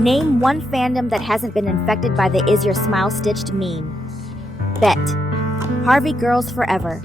Name one fandom that hasn't been infected by the Is Your Smile Stitched meme. Bet. Harvey Girls Forever.